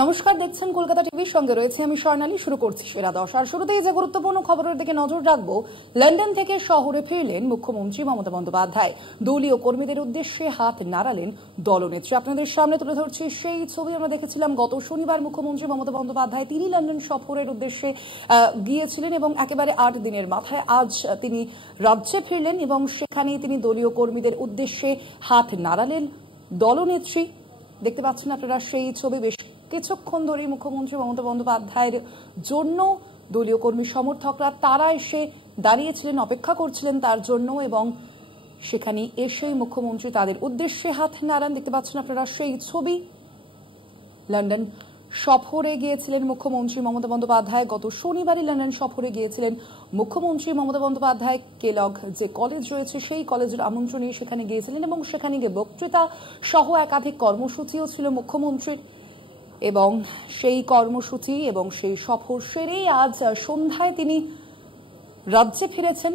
নমস্কার, দেখছেন কলকাতা টিভির সঙ্গে রয়েছে আমি স্বর্ণালী। শুরু করছি সেরা 10। আর শুরুতেই যে গুরুত্বপূর্ণ খবরের দিকে নজর রাখবো। লন্ডন থেকে শহরে ফিরলেন মুখ্যমন্ত্রী মমতা বন্দ্যোপাধ্যায়। দলীয় কর্মীদের উদ্দেশ্যে হাত নাড়ালেন দলনেত্রী। আপনাদের সামনে তুলে ধরছি সেই ছবি। আমরা দেখেছিলাম গত শনিবার মুখ্যমন্ত্রী মমতা বন্দ্যোপাধ্যায় তিনি লন্ডন সফরের উদ্দেশ্যে গিয়েছিলেন এবং একেবারে 8 দিনের মাথায় আজ তিনি রাজ্যে ফিরলেন এবং সেখানেই তিনি দলীয় কর্মীদের উদ্দেশ্যে হাত নাড়ালেন দলনেত্রী। দেখতে পাচ্ছেন আপনারা সেই ছবি। বেশ কিছুক্ষণ ধরেই মুখ্যমন্ত্রী মমতা বন্দ্যোপাধ্যায়ের জন্য দলীয় কর্মী সমর্থকরা তারা এসে দাঁড়িয়েছিলেন, অপেক্ষা করছিলেন তার জন্য, এবং সেখানে এসেই মুখ্যমন্ত্রী তাদের উদ্দেশ্যে হাত নাড়ান। দেখতে পাচ্ছেন আপনারা সেই ছবি। লন্ডন সফরে গিয়েছিলেন মুখ্যমন্ত্রী মমতা বন্দ্যোপাধ্যায়। গত শনিবারই লন্ডন সফরে গিয়েছিলেন মুখ্যমন্ত্রী মমতা বন্দ্যোপাধ্যায়। কেলগ যে কলেজ রয়েছে সেই কলেজের আমন্ত্রণে সেখানে গিয়েছিলেন এবং সেখানে গিয়ে বক্তৃতা সহ একাধিক কর্মসূচিও ছিল মুখ্যমন্ত্রীর। এবং সেই কর্মসূচি এবং সেই সফর সেরেই আজ সন্ধ্যায় তিনি রাজ্যে ফিরেছেন।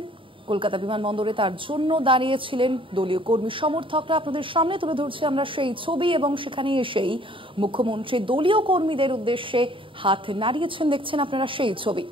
কলকাতা বিমানবন্দরে তার জন্য দাঁড়িয়েছিলেন দলীয় কর্মী সমর্থকরা। আপনাদের সামনে তুলে ধরছি আমরা সেই ছবি এবং সেখানে এসেই মুখ্যমন্ত্রী দলীয় কর্মীদের উদ্দেশ্যে হাত নাড়িয়েছেন। দেখছেন আপনারা সেই ছবি।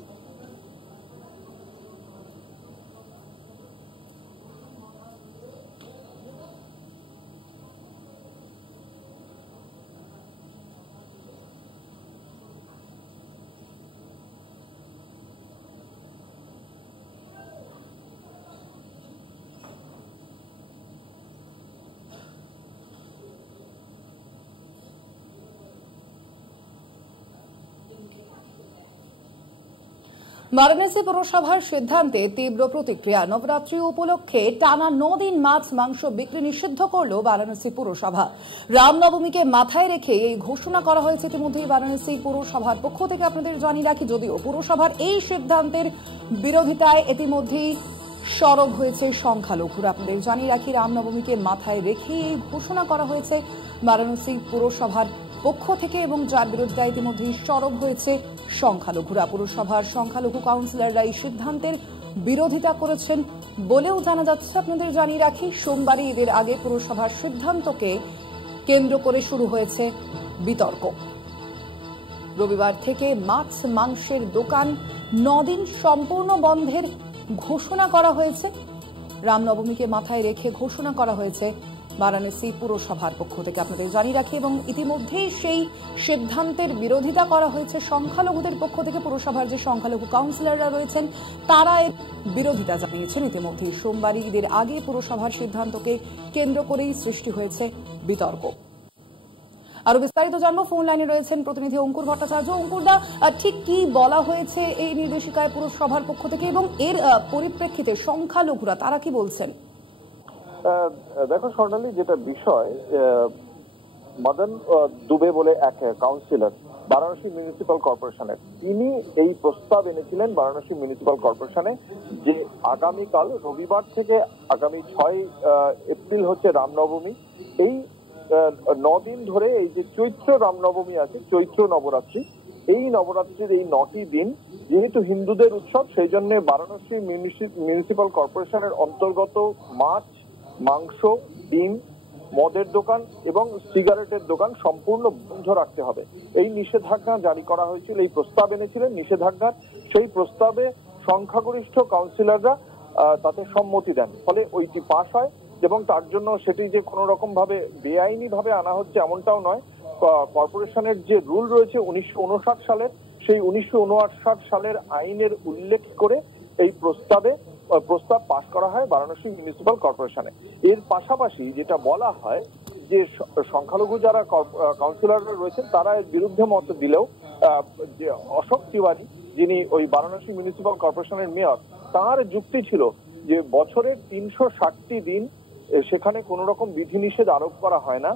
বারাণসী পুরসভার সিদ্ধান্তে তীব্র প্রতিক্রিয়া। নবরাত্রি উপলক্ষে টানা 9 দিন মাছ মাংস বিক্রি নিষিদ্ধ করল বারাণসী পুরসভা। রামনবমীকে মাথায় রেখে এই ঘোষণা করা হয়েছে ইতিমধ্যেই বারাণসী পুরসভার পক্ষ থেকে। আপনাদের জানিয়ে রাখি, যদিও পুরসভার এই সিদ্ধান্তের বিরোধিতায় ইতিমধ্যেই সরব হয়েছে সংখ্যালঘুরা। আপনাদের জানিয়ে রাখি, রামনবমীকে মাথায় রেখে এই ঘোষণা করা হয়েছে বারাণসী পুরসভার পক্ষ থেকে এবং যার বিরোধিতায় ইতিমধ্যেই সরব হয়েছে সংখ্যালঘুরা। পুরসভার সংখ্যালঘু কাউন্সিলররা এই সিদ্ধান্তের বিরোধিতা করেছেন বলেও জানা যাচ্ছে। আপনাদের জানিয়ে রাখি, সোমবারই ঈদের আগে পুরসভার সিদ্ধান্তকে কেন্দ্র করে শুরু হয়েছে বিতর্ক। রবিবার থেকে মাছ মাংসের দোকান 9 দিন সম্পূর্ণ বন্ধের ঘোষণা করা হয়েছে। রামনবমীকে মাথায় রেখে ঘোষণা করা হয়েছে বারাণসী পুরসভার পক্ষ থেকে। আপনাদের জানিয়ে রাখি, এবং ইতিমধ্যেই সেই সিদ্ধান্তের বিরোধিতা করা হয়েছে সংখ্যালঘুদের পক্ষ থেকে। পুরসভার যে সংখ্যালঘু কাউন্সিলররা রয়েছেন তারা এর বিরোধিতা জানিয়েছেন ইতিমধ্যেই। সোমবারই ঈদের আগে পুরসভার সিদ্ধান্তকে কেন্দ্র করেই সৃষ্টি হয়েছে বিতর্ক। আরো বিস্তারিত জানবো, ফোন লাইনে রয়েছেন প্রতিনিধি অঙ্কুর ভট্টাচার্য। অঙ্কুরদা, ঠিক কি বলা হয়েছে এই নির্দেশিকায় পুরসভার পক্ষ থেকে এবং এর পরিপ্রেক্ষিতে সংখ্যালঘুরা তারা কি বলছেন? দেখো স্বর্ণালী, যেটা বিষয়, মদন দুবে বলে এক কাউন্সিলর বারাণসী মিউনিসিপাল কর্পোরেশনের, তিনি এই প্রস্তাব এনেছিলেন বারাণসী মিউনিসিপাল কর্পোরেশনে যে আগামীকাল রবিবার থেকে আগামী 6 এপ্রিল হচ্ছে রামনবমী। এই 9 দিন ধরে এই যে চৈত্র রামনবমী আছে, চৈত্র নবরাত্রি, এই নবরাত্রির এই 9টি দিন যেহেতু হিন্দুদের উৎসব, সেই জন্য বারাণসী মিউনিসিপাল কর্পোরেশনের অন্তর্গত মাছ, মাংস, ডিম, মদের দোকান এবং সিগারেটের দোকান সম্পূর্ণ বন্ধ রাখতে হবে। এই নিষেধাজ্ঞা জারি করা হয়েছিল, এই প্রস্তাব এনেছিলেন নিষেধাজ্ঞার। সেই প্রস্তাবে সংখ্যাগরিষ্ঠ কাউন্সিলররা তাতে সম্মতি দেন, ফলে ওইটি পাশ হয়। এবং তার জন্য সেটি যে কোনো রকম ভাবে বেআইনি ভাবে আনা হচ্ছে এমনটাও নয়। কর্পোরেশনের যে রুল রয়েছে 1959 সালের, সেই 1959 সালের আইনের উল্লেখ করে এই প্রস্তাব পাশ করা হয় বারাণসী মিউনিসিপাল কর্পোরেশনে। এর পাশাপাশি যেটা বলা হয় যে সংখ্যালঘু যারা কাউন্সিলররা রয়েছেন তারা এর বিরুদ্ধে মত দিলেও যে অশোক তিওয়ারি, যিনি ওই বারাণসী মিউনিসিপাল কর্পোরেশনের মেয়র, তার যুক্তি ছিল যে বছরের 360টি দিন সেখানে কোন রকম বিধিনিষেধ আরোপ করা হয় না,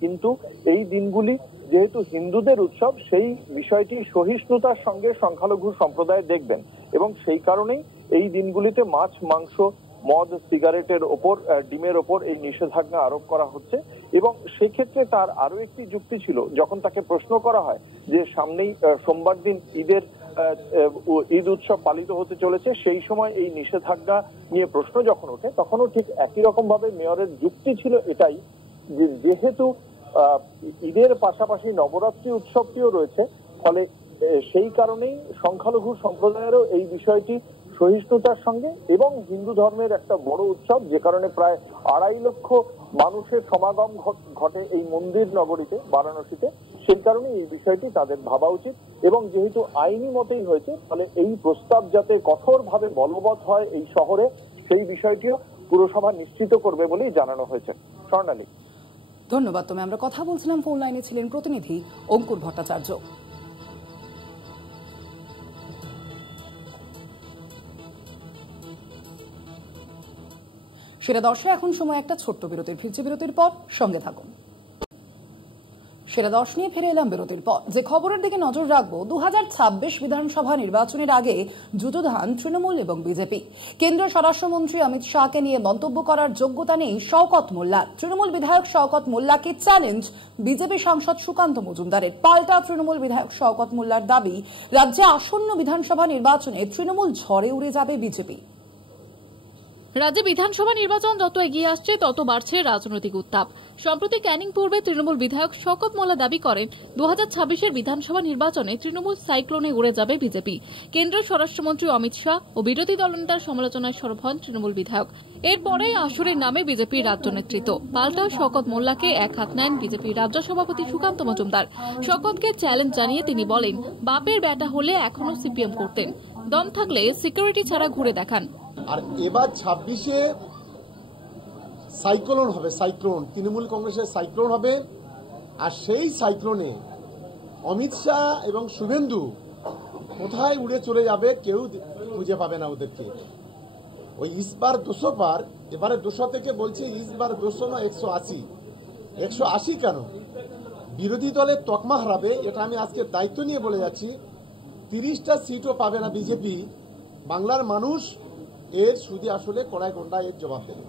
কিন্তু এই দিনগুলি যেহেতু হিন্দুদের উৎসব, সেই বিষয়টি সহিষ্ণুতার সঙ্গে সংখ্যালঘু সম্প্রদায় দেখবেন এবং সেই কারণেই এই দিনগুলিতে মাছ, মাংস, মদ, সিগারেটের ওপর, ডিমের ওপর এই নিষেধাজ্ঞা আরোপ করা হচ্ছে। এবং সেই ক্ষেত্রে তার আরো একটি যুক্তি ছিল, যখন তাকে প্রশ্ন করা হয় যে সামনেই সোমবার দিন ঈদ উৎসব পালিত হতে চলেছে, সেই সময় এই নিষেধাজ্ঞা নিয়ে প্রশ্ন যখন ওঠে তখনও ঠিক একই রকম ভাবে মেয়রের যুক্তি ছিল এটাই, যেহেতু ঈদের পাশাপাশি নবরাত্রি উৎসবটিও রয়েছে, ফলে সেই কারণেই সংখ্যালঘু সম্প্রদায়েরও এই বিষয়টি সহিষ্ণুতার সঙ্গে, এবং হিন্দু ধর্মের একটা বড় উৎসব যে কারণে প্রায় 2.5 লক্ষ মানুষের সমাগম ঘটে এই মন্দির নগরীতে বারাণসীতে, সেই কারণে এই বিষয়টি তাদের ভাবা উচিত। এবং যেহেতু আইনি মতেই হয়েছে, ফলে এই প্রস্তাব যাতে কঠোরভাবে বলবৎ হয় এই শহরে, সেই বিষয়টিও পুরসভা নিশ্চিত করবে বলেই জানানো হয়েছে। স্বর্ণালী, ধন্যবাদ। আমরা কথা বলছিলাম, ফোন লাইনে ছিলেন প্রতিনিধি অঙ্কুর ভট্টাচার্য। সেরা দর্শে এখন সময় একটা ছোট্ট বিরতির। ফিরছে বিরতির পর, সঙ্গে থাকুন। সেরা দর্শ নিয়ে ফিরে এলাম বিরতির পর। যে খবরের দিকে নজর রাখবো, 2026 বিধানসভা নির্বাচনের আগে যুযুধান তৃণমূল এবং বিজেপি। কেন্দ্রীয় স্বরাষ্ট্রমন্ত্রী অমিত শাহকে নিয়ে মন্তব্য করার যোগ্যতা নেই শওকত মোল্লার। তৃণমূল বিধায়ক শওকত মোল্লাকে চ্যালেঞ্জ বিজেপি সাংসদ সুকান্ত মজুমদারের। পাল্টা তৃণমূল বিধায়ক শওকত মোল্লার দাবি, রাজ্যে আসন্ন বিধানসভা নির্বাচনে তৃণমূল ঝড়ে উড়ে যাবে বিজেপি। রাজ্যে বিধানসভা নির্বাচন যত এগিয়ে আসছে তত বাড়ছে রাজনৈতিক উত্তাপ। সম্প্রতি ক্যানিং পূর্বে তৃণমূল বিধায়ক শওকত মোল্লা দাবি করেন, 2026-এর বিধানসভা নির্বাচনে তৃণমূল সাইক্লোনে উড়ে যাবে বিজেপি। কেন্দ্রীয় স্বরাষ্ট্রমন্ত্রী অমিত শাহ ও বিরোধী দলনেতার সমালোচনায় সরব হন তৃণমূল বিধায়ক। এরপরেই আসরের নামে বিজেপির রাজ্য নেতৃত্ব। পাল্টাও শওকত মোল্লাকে এক হাত নেন বিজেপির রাজ্য সভাপতি সুকান্ত মজুমদার। শওকতকে চ্যালেঞ্জ জানিয়ে তিনি বলেন, বাপের বেটা হলে এখনো সিপিএম করতেন, দম থাকলে সিকিউরিটি ছাড়া ঘুরে দেখান। আর এবার 26-এ সাইক্লোন হবে, সাইক্লোন তৃণমূল কংগ্রেসের সাইক্লোন হবে। আর সেই সাইক্লোনে অমিত শাহ এবং শুভেন্দু কোথায় উড়ে চলে যাবে কেউ খুঁজে পাবে না ওদেরকে। ওই ইসবার 200 পার, এবারে 200 থেকে বলছে ইসবার 200 না 180। 180 কেন? বিরোধী দলের তকমা হারাবে, এটা আমি আজকে দায়িত্ব নিয়ে বলে যাচ্ছি। 30টা সিটও পাবে না বিজেপি। বাংলার মানুষ এর সুদে আসলে কড়াই গন্ডা এর জবাব দেবে।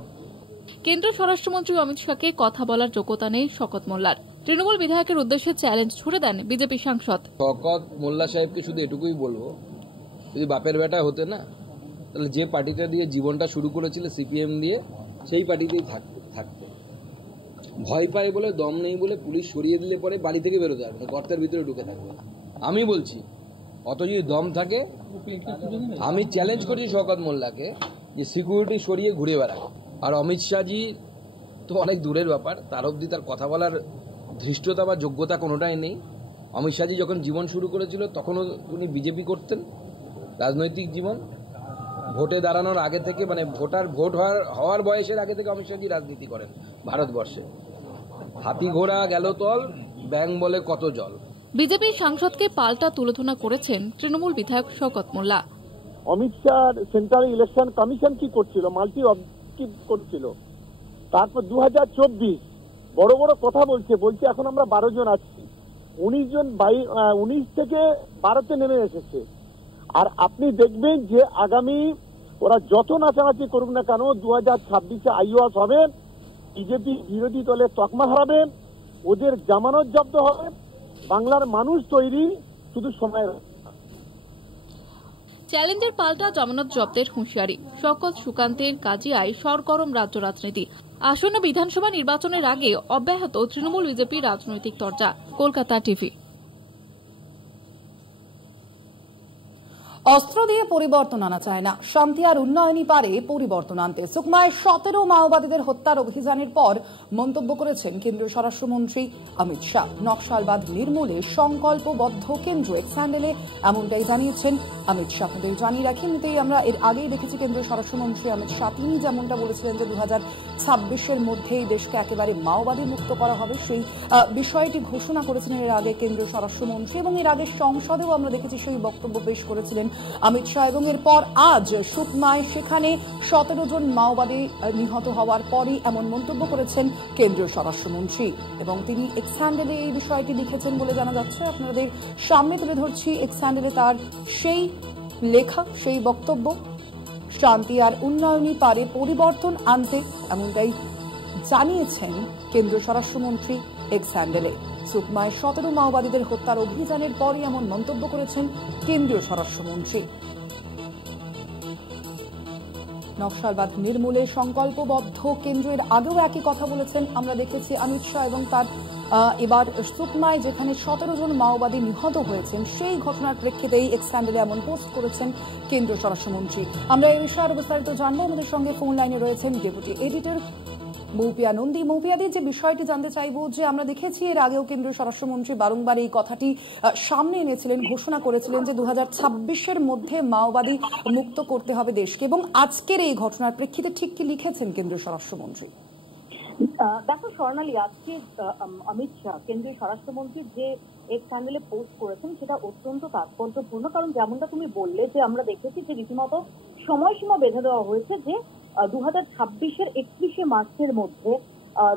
কেন্দ্রীয় স্বরাষ্ট্রমন্ত্রী অমিত শাহকে কথা বলার যোগ্যতা নেই শওকত মোল্লার। তৃণমূল বিধায়কের উদ্দেশ্যে চ্যালেঞ্জ ছুড়ে দেন বিজেপি সাংসদ। শওকত মোল্লা সাহেবকে শুধু এটুকুই বলবো, যদি বাপের বেটা হতে না, তাহলে যে পার্টিটা দিয়ে জীবনটা শুরু করেছিল সিপিএম দিয়ে, সেই পার্টিতেই থাকতে। ভয় পায় বলে, দম নেই বলে পুলিশ সরিয়ে দিলে পরে বাড়ি থেকে বেরোতে পারবে না, গর্তের ভিতরে ঢুকে থাকবে। আমি বলছি, অত যদি দম থাকে, আমি চ্যালেঞ্জ করছি শওকত মোল্লাকে যে সিকিউরিটি সরিয়ে ঘুরে বেড়াক। আর অমিত শাহজি তো অনেক দূরের ব্যাপার, তার অবধি তার কথা বলার ধৃষ্টতা বা যোগ্যতা কোনোটাই নেই। অমিত শাহজি যখন জীবন শুরু করেছিল তখনও উনি বিজেপি করতেন। রাজনৈতিক জীবন ভোটে দাঁড়ানোর আগে থেকে, মানে ভোট হওয়ার বয়সের আগে থেকে অমিত শাহজি রাজনীতি করেন ভারতবর্ষে। হাতি ঘোড়া গেল তল, ব্যাং বলে কত জল। বিজেপি সাংসদকে পাল্টা তুলোধনা করেছেন তৃণমূল বিধায়ক Shaukat Molla. Amit Shah central election commission কি করছিল? মাল্টি অবজেক্টিভ করছিল। তারপর 2024 বড় বড় কথা বলছে এখন আমরা 12 জন আছি, 19 থেকে 12তে নেমে এসেছে। আর আপনি দেখবেন যে আগামী ওরা যত নাচানাচি করুক না কেন, 2026-এ আইওয়াস হবে, বিজেপি বিরোধী দলের তকমা হারাবে, ওদের জামানত জব্দ হবে। বাংলার মানুষ তৈরি, শুধু সময়ের। চ্যালেঞ্জের পাল্টা জামানত জব্দের হুঁশিয়ারি। শওকত সুকান্তের কাজিয়ায় সরগরম রাজ্য রাজনীতি। আসন্ন বিধানসভা নির্বাচনের আগে অব্যাহত তৃণমূল বিজেপি রাজনৈতিক চর্চা। কলকাতা টিভি। অস্ত্র দিয়ে পরিবর্তন আনা চায় না, শান্তি আর উন্নয়নই পারে পরিবর্তন আনতে। সুকমায় 17 মাওবাদীদের হত্যার অভিযানের পর মন্তব্য করেছেন কেন্দ্রীয় স্বরাষ্ট্রমন্ত্রী অমিত শাহ। নকশালবাদ নির্মূলে সংকল্পবদ্ধ কেন্দ্র। এক্স হ্যান্ডেলে এমনটাই জানিয়েছেন অমিত শাহ। আপনাদের জানিয়ে রাখি, এমনিতেই আমরা এর আগেই দেখেছি কেন্দ্রীয় স্বরাষ্ট্রমন্ত্রী অমিত শাহ তিনি যেমনটা বলেছিলেন যে 2026-এর মধ্যেই দেশকে একেবারে মাওবাদী মুক্ত করা হবে, সেই বিষয়টি ঘোষণা করেছিলেন এর আগে কেন্দ্রীয় স্বরাষ্ট্রমন্ত্রী। এবং এর আগে সংসদেও আমরা দেখেছি সেই বক্তব্য পেশ করেছিলেন অমিত শাহ। এবং এরপর আজ সুকমায় সেখানে 17 জন মাওবাদী নিহত হওয়ার পরই এমন মন্তব্য করেছেন কেন্দ্রীয় স্বরাষ্ট্রমন্ত্রী। এবং তিনি এক্স হ্যান্ডেলে এই বিষয়টি লিখেছেন বলে জানা যাচ্ছে। আপনাদের সামনে তুলে ধরছি এক্স হ্যান্ডেলে তার সেই লেখা, সেই বক্তব্য। শান্তি আর উন্নয়নই পারে পরিবর্তন আনতে, এমনটাই জানিয়েছেন কেন্দ্রীয় স্বরাষ্ট্রমন্ত্রী এক্স হ্যান্ডেলে। সুকমায় 17 মাওবাদীদের হত্যার অভিযানের পরই এমন মন্তব্য করেছেন কেন্দ্রীয় স্বরাষ্ট্রমন্ত্রী। নকশালবাদ নির্মূলে সংকল্পবদ্ধ কেন্দ্রের আগেও একই কথা বলেছেন আমরা দেখেছি অমিত শাহ। এবং তার এবার সুকমায় যেখানে 17 জন মাওবাদী নিহত হয়েছেন সেই ঘটনার প্রেক্ষিতেই এক্স হ্যান্ডেলে এমন পোস্ট করেছেন কেন্দ্রীয় স্বরাষ্ট্রমন্ত্রী। আমরা এই বিষয়ে আরো বিস্তারিত জানবো। আমাদের সঙ্গে ফোন লাইনে রয়েছেন ডেপুটি এডিটর মৌপিয়া নন্দী। মৌপিয়াদি, যে বিষয়টি জানতে চাইবো যে আমরা দেখেছি এর আগেও কেন্দ্রীয় স্বরাষ্ট্রমন্ত্রী বারংবার এই কথাটি সামনে এনেছিলেন, ঘোষণা করেছিলেন যে 2026-এর মধ্যে মাওবাদী মুক্ত করতে হবে দেশকে, এবং আজকের এই ঘটনার প্রেক্ষিতে ঠিক কি লিখেছেন কেন্দ্রীয় স্বরাষ্ট্রমন্ত্রী? দেখো স্বর্ণালী, আজকে অমিত শাহ কেন্দ্রীয় স্বরাষ্ট্রমন্ত্রী যে এক্স হ্যান্ডেলে পোস্ট করেছেন সেটা অত্যন্ত তাৎপর্যপূর্ণ। কারণ যেমনটা তুমি বললে যে আমরা দেখেছি যে রীতিমতো সময়সীমা বেঁধে দেওয়া হয়েছে যে 2026-এর 31শে মার্চের মধ্যে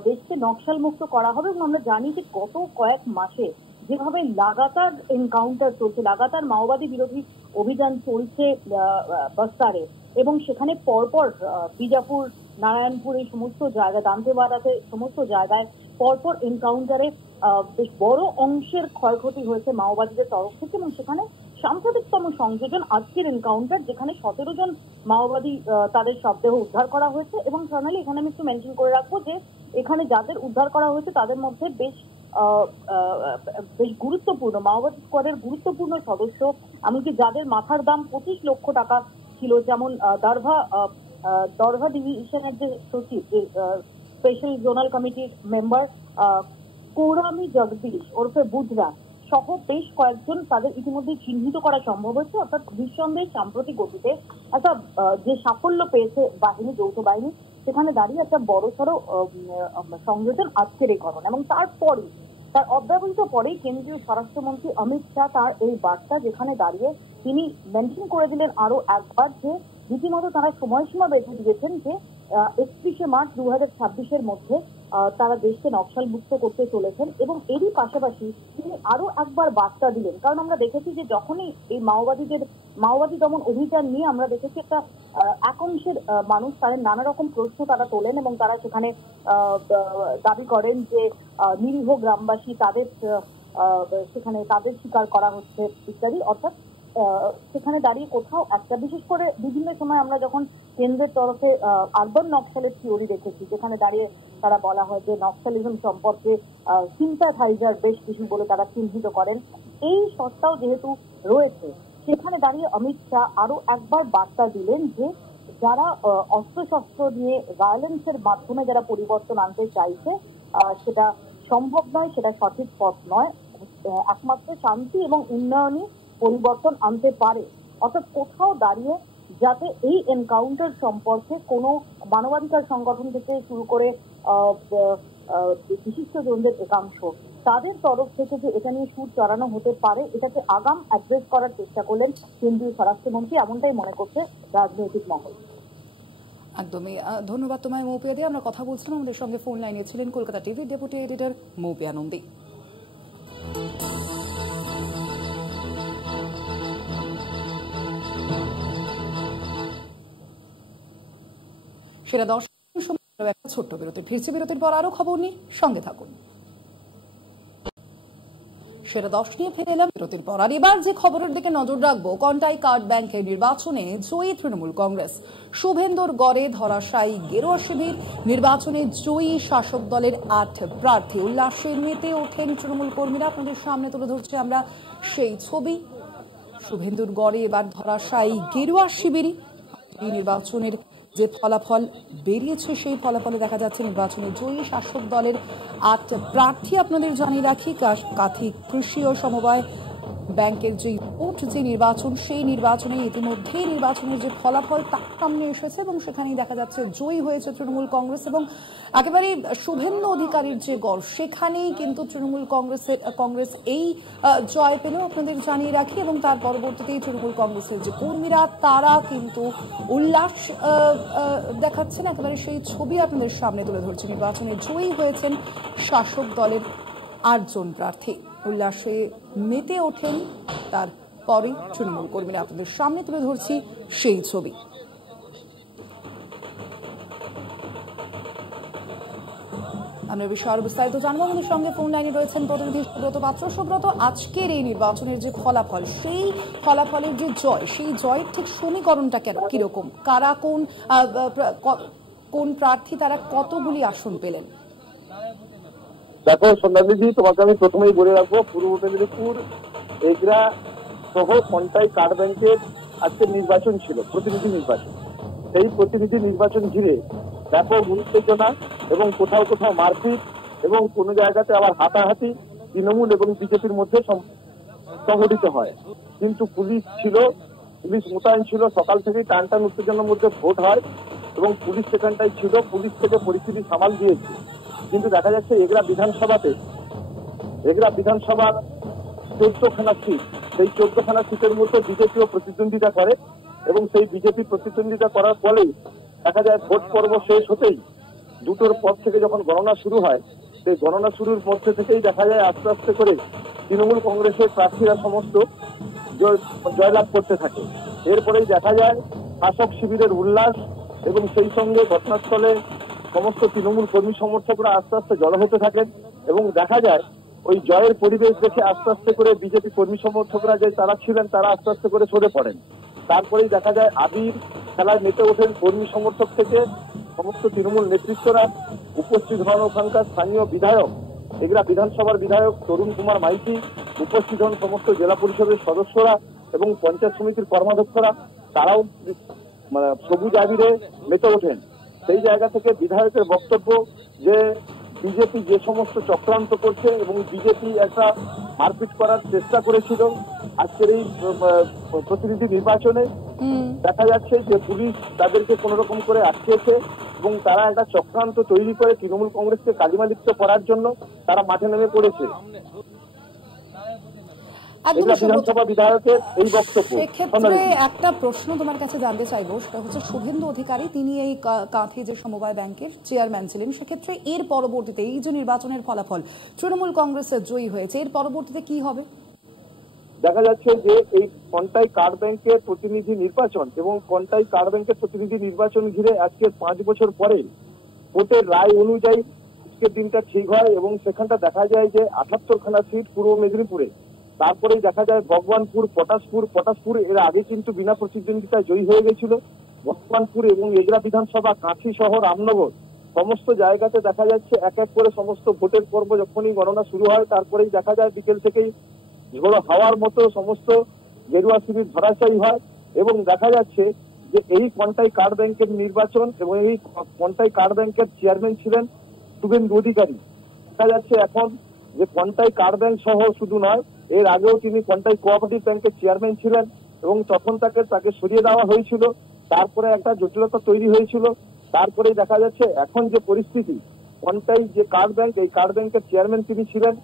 দেশকে নকশাল মুক্ত করা হবে। এবং আমরা জানি যে গত কয়েক মাসে যেভাবে লাগাতার এনকাউন্টার চলছে, লাগাতার মাওবাদী বিরোধী অভিযান চলছে বস্তারে, এবং সেখানে পরপর বিজাপুর, নারায়ণপুর, এই সমস্ত জায়গায়, দান্তেওয়াড়াতে সমস্ত জায়গায় পরপর এনকাউন্টারে বেশ বড় অংশের ক্ষয়ক্ষতি হয়েছে মাওবাদীদের তরফ থেকে। এবং সেখানে সাম্প্রতিকতম সংযোজন আজকের এনকাউন্টার, যেখানে 17 জন মাওবাদী তাদের শবদেহ উদ্ধার করা হয়েছে। এবং সোনালী, এখানে আমি একটু মেনশন করে রাখবো যে এখানে যাদের উদ্ধার করা হয়েছে তাদের মধ্যে বেশ গুরুত্বপূর্ণ মাওবাদী স্কোয়াডের গুরুত্বপূর্ণ সদস্য, এমনকি যাদের মাথার দাম 25 লক্ষ টাকা ছিল, যেমন দরভা ডিভিশনের যে সচিব, যে স্পেশাল জোনাল কমিটির মেম্বার কৌরামি জগদীশ ওরফে বুধরা সহ বেশ কয়েকজন, তাদের ইতিমধ্যে চিহ্নিত করা সম্ভব হয়েছে। অর্থাৎ নিঃসন্দেহে সাম্প্রতিক গতিতে একটা যে সাফল্য পেয়েছে বাহিনী, যৌথ বাহিনী, সেখানে দাঁড়িয়ে একটা বড়সড় সংযোজন আজকের এই ঘটনা। এবং তার অব্যবহিত পরেই কেন্দ্রীয় স্বরাষ্ট্রমন্ত্রী অমিত শাহ তার এই বার্তা, যেখানে দাঁড়িয়ে তিনি মেনশন করে দিলেন আরো একবার যে রীতিমতো তারা সময়সীমা বেঁধে দিয়েছেন যে 31শে মার্চ 2026-এর মধ্যে তারা দেশকে নকশাল মুক্ত করতে চলেছেন। এবং এরই পাশাপাশি তিনি আরো একবার বার্তা দিলেন, কারণ আমরা দেখেছি যে যখনই এই মাওবাদী দমন অভিযান নিয়ে আমরা দেখেছি একটা এক অংশের মানুষ তাদের নানা রকম প্রশ্ন তারা তোলেন, এবং তারা সেখানে দাবি করেন যে নিরীহ গ্রামবাসী সেখানে তাদের শিকার করা হচ্ছে ইত্যাদি। অর্থাৎ সেখানে দাঁড়িয়ে কোথাও একটা, বিশেষ করে বিভিন্ন সময় আমরা যখন কেন্দ্রের তরফে আরবান নকশালের থিওরি দেখেছি, যেখানে দাঁড়িয়ে তারা বলা হয় যে নকশালিজম সম্পর্কে সিম্প্যাথাইজার বেশ কিছু বলে তারা চিহ্নিত করেন, এই সত্তাও যেহেতু রয়েছে, সেখানে দাঁড়িয়ে অমিত শাহ আরো একবার বার্তা দিলেন যে যারা অস্ত্রশস্ত্র নিয়ে ভায়োলেন্সের মাধ্যমে যারা পরিবর্তন আনতে চাইছে সেটা সম্ভব নয়, সেটা সঠিক পথ নয়। একমাত্র শান্তি এবং উন্নয়নই পরিবর্তন আনতে পারে। অর্থাৎ কোথাও দাঁড়িয়ে যাতে এই এনকাউন্টার সম্পর্কে কোনো মানবাধিকার সংগঠন থেকে শুরু করে বিশিষ্টজনদের একাংশ, তাদের তরফ থেকে যে এটা নিয়ে সুর চড়ানো হতে পারে, এটাকে আগাম অ্যাড্রেস করার চেষ্টা করলেন কেন্দ্রীয় স্বরাষ্ট্রমন্ত্রী, এমনটাই মনে করছে রাজনৈতিক মহল। একদমই ধন্যবাদ তোমায় মৌপিয়া দিয়ে। আমরা কথা বলছিলাম, আমাদের সঙ্গে ফোন লাইনে ছিলেন কলকাতা টিভির ডেপুটি এডিটর মৌপিয়া নন্দী। সেরা 10 একটা ছোট্ট বিরতির ফিরছি, বিরতির পর আরো খবর নিয়ে সঙ্গে থাকুন। সেরা 10 নিয়ে ফিরে এলাম বিরতির পর। আর এবার যে খবরের দিকে নজর রাখবো, কন্টাই কার্ড ব্যাংকের নির্বাচনে জয়ী তৃণমূল কংগ্রেস। শুভেন্দুর গড়ে ধরাশায়ী গেরুয়া শিবির, নির্বাচনে জয়ী শাসক দলের 8 প্রার্থী। উল্লাসে মেতে ওঠেন তৃণমূল কর্মীরা। আপনাদের সামনে তুলে ধরছে আমরা সেই ছবি। শুভেন্দুর গড়ে এবার ধরাশায়ী গেরুয়া শিবিরই। এই নির্বাচনের যে ফলাফল বেরিয়েছে, সেই ফলাফলে দেখা যাচ্ছে নির্বাচনে জয়ী শাসক দলের 8 প্রার্থী। আপনাদের জানিয়ে রাখি, কাথি কৃষি ও সমবায় ব্যাংকের যে ভোট, যে নির্বাচন, সেই নির্বাচনে ইতিমধ্যে নির্বাচনের যে ফলাফল তার সামনে এসেছে, এবং সেখানেই দেখা যাচ্ছে জয়ী হয়েছে তৃণমূল কংগ্রেস। এবং একেবারে শুভেন্দু অধিকারীর যে গড়, সেখানেই কিন্তু তৃণমূল কংগ্রেস এই জয় পেল, আপনাদের জানিয়ে রাখি। এবং তার পরবর্তীতেই তৃণমূল কংগ্রেসের যে কর্মীরা, তারা কিন্তু উল্লাস দেখাচ্ছেন। একেবারে সেই ছবি আপনাদের সামনে তুলে ধরছে। নির্বাচনে জয়ী হয়েছেন শাসক দলের 8 জন প্রার্থী। উল্লাসে মেতে ওঠেন তারপরে তৃণমূল কর্মীরা। আপনাদের সামনে তুলে ধরছি সেই ছবি। আমরা বিষয়ে আরো বিস্তারিত জানবো। আমাদের সঙ্গে ফোন লাইনে রয়েছেন প্রতিনিধি সুব্রত পাত্র। সুব্রত, আজকের এই নির্বাচনের যে ফলাফল, সেই ফলাফলের যে জয়, সেই জয়ের ঠিক সমীকরণটা কিরকম? কারা কোন প্রার্থী তারা কতগুলি আসন পেলেন? দেখো সন্ধ্যাদিদি, তোমাকে আমি প্রথমেই বলে রাখবো, পূর্ব মেদিনীপুর এগরা সহ কন্টাই কার্ড ব্যাংকের আজকে নির্বাচন ছিল, প্রতিনিধি নির্বাচন। সেই প্রতিনিধি নির্বাচন ঘিরে ব্যাপক উত্তেজনা এবং কোথাও কোথাও মারপিট এবং কোনো জায়গাতে আবার হাতাহাতি তৃণমূল এবং বিজেপির মধ্যে সংঘটিত হয়। কিন্তু পুলিশ মোতায়েন ছিল, সকাল থেকেই টান উত্তেজনার মধ্যে ভোট হয় এবং পুলিশ সেখানটাই ছিল, পুলিশ থেকে পরিস্থিতি সামাল দিয়েছে। কিন্তু দেখা যাচ্ছে এগরা বিধানসভার 14খানা সিট, সেই 14খানা সিটের মধ্যে বিজেপিও প্রতিদ্বন্দ্বিতা করে এবং সেই বিজেপি প্রতিদ্বন্দ্বিতা করার ফলেই দেখা যায় ভোট পর্ব শেষ হতেই 2টোর পর থেকে যখন গণনা শুরু হয়, সেই গণনা শুরুর মধ্যে থেকেই দেখা যায় আস্তে আস্তে করে তৃণমূল কংগ্রেসের প্রার্থীরা সমস্ত জয়লাভ করতে থাকে। এরপরেই দেখা যায় শাসক শিবিরের উল্লাস এবং সেই সঙ্গে ঘটনাস্থলে সমস্ত তৃণমূল কর্মী সমর্থকরা আস্তে আস্তে জড়ো হতে থাকেন এবং দেখা যায় ওই জয়ের পরিবেশ দেখে আস্তে আস্তে করে বিজেপি কর্মী সমর্থকরা যে তারা ছিলেন তারা আস্তে আস্তে করে সরে পড়েন। তারপরেই দেখা যায় আবির খেলায় মেতে ওঠেন কর্মী সমর্থক থেকে সমস্ত তৃণমূল নেতৃত্বরা। উপস্থিত হন ওখানকার স্থানীয় বিধায়ক, এগরা বিধানসভার বিধায়ক তরুণ কুমার মাইতি, উপস্থিত হন সমস্ত জেলা পরিষদের সদস্যরা এবং পঞ্চায়েত সমিতির কর্মাধ্যক্ষরা। তারাও সবুজ আবিরে মেতে ওঠেন। সেই জায়গা থেকে বিধায়কের বক্তব্য যে বিজেপি যে সমস্ত চক্রান্ত করছে এবং বিজেপি একটা মারপিট করার চেষ্টা করেছিল আজকের এই প্রতিনিধি নির্বাচনে, দেখা যাচ্ছে যে পুলিশ তাদেরকে কোন রকম করে আটকেছে এবং তারা একটা চক্রান্ত তৈরি করে তৃণমূল কংগ্রেসকে কালিমালিপ্ত করার জন্য তারা মাঠে নেমে পড়েছে। বিধানসভা বিধায়কের এই বক্তব্য। সেক্ষেত্রে একটা প্রশ্ন তোমার কাছে জানতে চাইবো, সেটা হচ্ছে শুভেন্দু অধিকারী, তিনি এই কাঁথি যে সমবায় ব্যাংকের চেয়ারম্যান ছিলেন, সেক্ষেত্রে এর পরবর্তীতে এই যে নির্বাচনের ফলাফল তৃণমূল কংগ্রেসের জয়ী হয়েছে, এর পরবর্তীতে কি হবে? দেখা যাচ্ছে যে এই কন্টাই কার্ড ব্যাংকের প্রতিনিধি নির্বাচন এবং কন্টাই কার্ড ব্যাংকের প্রতিনিধি নির্বাচন ঘিরে আজকে 5 বছর পরে কোর্টের রায় অনুযায়ী আজকের দিনটা ঠিক হয় এবং সেখানটা দেখা যায় যে 78খানা সিট পূর্ব মেদিনীপুরে। তারপরেই দেখা যায় ভগবানপুর, পটাশপুর এর আগে কিন্তু বিনা প্রতিদ্বন্দ্বিতায় জয়ী হয়ে গেছিল। ভগবানপুর এবং এগরা বিধানসভা, কাঁথি সহ রামনগর সমস্ত জায়গাতে দেখা যাচ্ছে এক এক করে সমস্ত ভোটের পর্ব যখনই গণনা শুরু হয় তারপরেই দেখা যায় বিকেল থেকেই ঝোড়ো হাওয়ার মতো সমস্ত গেরুয়া শিবির ধরাশায়ী হয় এবং দেখা যাচ্ছে যে এই কন্টাই কার্ড ব্যাংকের নির্বাচন এবং এই কন্টাই কার্ড ব্যাংকের চেয়ারম্যান ছিলেন শুভেন্দু অধিকারী। দেখা যাচ্ছে এখন যে কন্টাই কার্ড ব্যাংক সহ শুধু নয়, এর আগেও তিনি কন্টাই কোঅপারেটিভ ব্যাংকের চেয়ারম্যান ছিলেন এবং তখন তাকে সরিয়ে দেওয়া হয়েছিল। তারপরে একটা জটিলতা তৈরি হয়েছিল। তারপরেই দেখা যাচ্ছে এখন যে পরিস্থিতি, কন্টাই যে কার্ড ব্যাংক, এই কার্ড ব্যাংকের চেয়ারম্যান তিনি ছিলেন,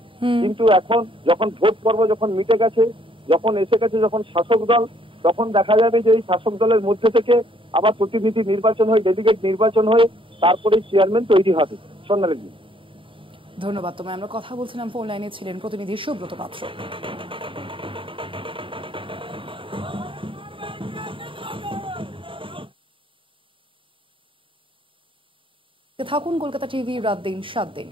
কিন্তু এখন যখন ভোট পর্ব যখন মিটে গেছে, যখন এসে গেছে যখন শাসক দল, তখন দেখা যাবে যে এই শাসক দলের মধ্যে থেকে আবার প্রতিনিধি নির্বাচন হয়ে, ডেলিগেট নির্বাচন হয়ে তারপরে চেয়ারম্যান তৈরি হবে। স্বর্ণালী, ধন্যবাদ তোমায়। আমরা কথা বলছিলাম, ফোন লাইনে ছিলেন প্রতিনিধি সুব্রত পাত্র। থাকুন কলকাতা টিভি, রাত দিন 7 দিন।